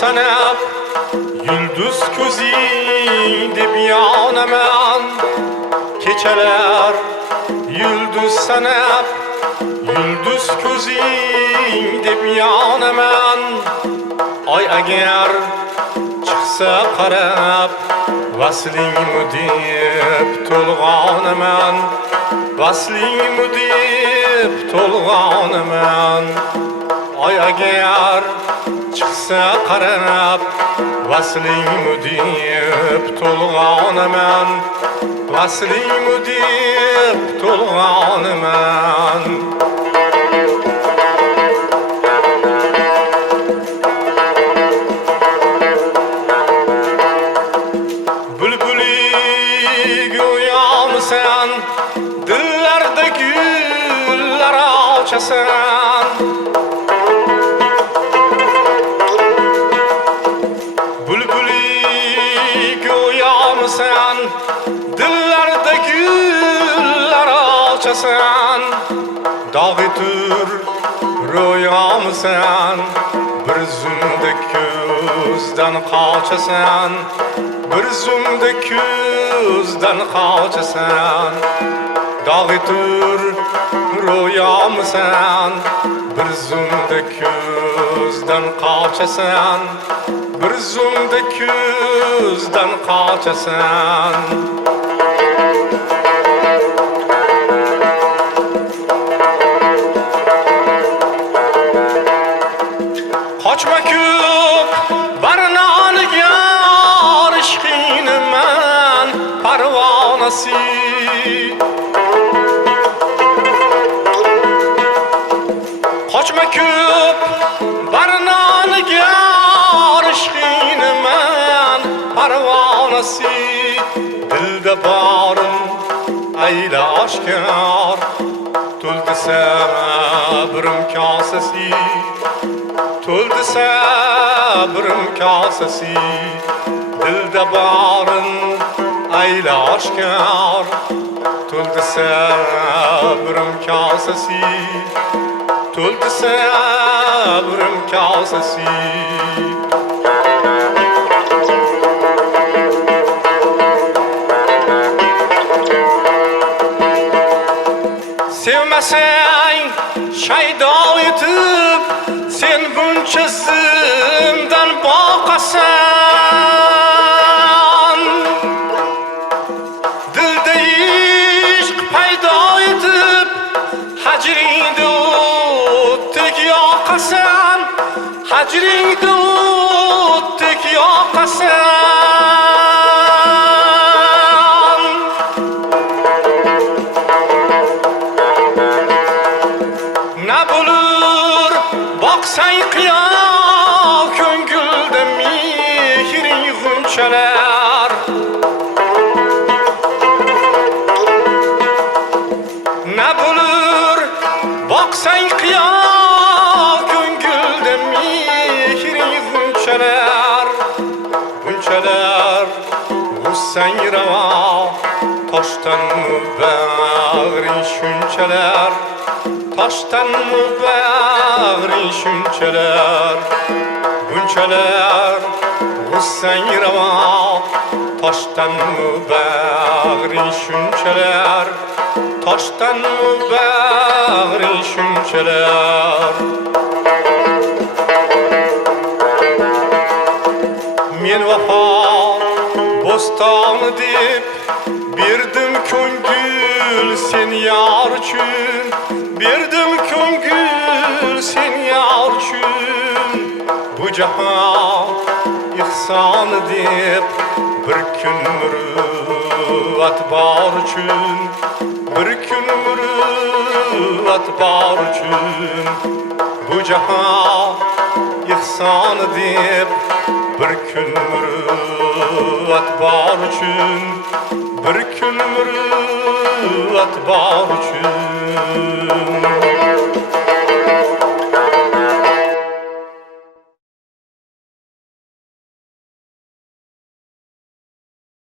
sanab yulduz ko'zi deb yonaman. Kechalar yulduz sanab yulduz ko'zi deb yonaman. Oy agar chiqsa qarab vaslingmi deb to'lg'onaman. Vaslingmi deb to'lg'onaman. Oy agar chiqsa qarab vaslingmi deb to'lg'onaman. Vaslingmi deb to'lg'onaman. Go'yomisan, dillarda gullar ochasan. Bulbuli go'yomisan, dillarda gullar ochasan. Dog'i tur ro'yomisan, bir zumda ko'zdan qochasan. Bir zumda ko'zdan qochasan. Dog'i tur ro'yomisan, bir zumda ko'zdan qochasan. Bir zumda ko'zdan qochasan. Qochma ko'p barnoniga ishqinaman parvonasi. Qochma ko'p barnoniga ishqinaman parvonasi. Dilda borim ayla oshkor, to'ldi sabrim kosasi. To'ldi sabrim kosasi. Dilda borim ayla oshkor, to'ldi sabrim kosasi. To'ldi sabrim kosasi. Sevmasang shaydo etib sen buncha zimdan boqasan. Dilda ishq paydo etib hajringda o'tdek yoqasan. Hajringda o'tdek yoqasan. Na bo'lur boqsang qiyo ko'ngilda mehring g'unchalar. Na bo'lur boqsang qiyo ko'ngilda mehring g'unchalar. G'unchalar g'ussang ravo toshdanmi bag'ring shunchalar. Toshdanmi bag'ring shunchalar. Bunchalar g'ussang ravo toshdanmi bag'ring shunchalar. Toshdanmi bag'ring shunchalar. Men vafo bo'stoni deb berdim ko'ngil sen yor uchun. Berdim ko'ngil sen yor uchun. Bu jahon ihsoni deb bir kun muruvvat bor uchun. Bir kun muruvvat bor uchun. Bu jahon ihsoni deb bir kun muruvvat bor uchun. Bir kun muruvvat bor uchun.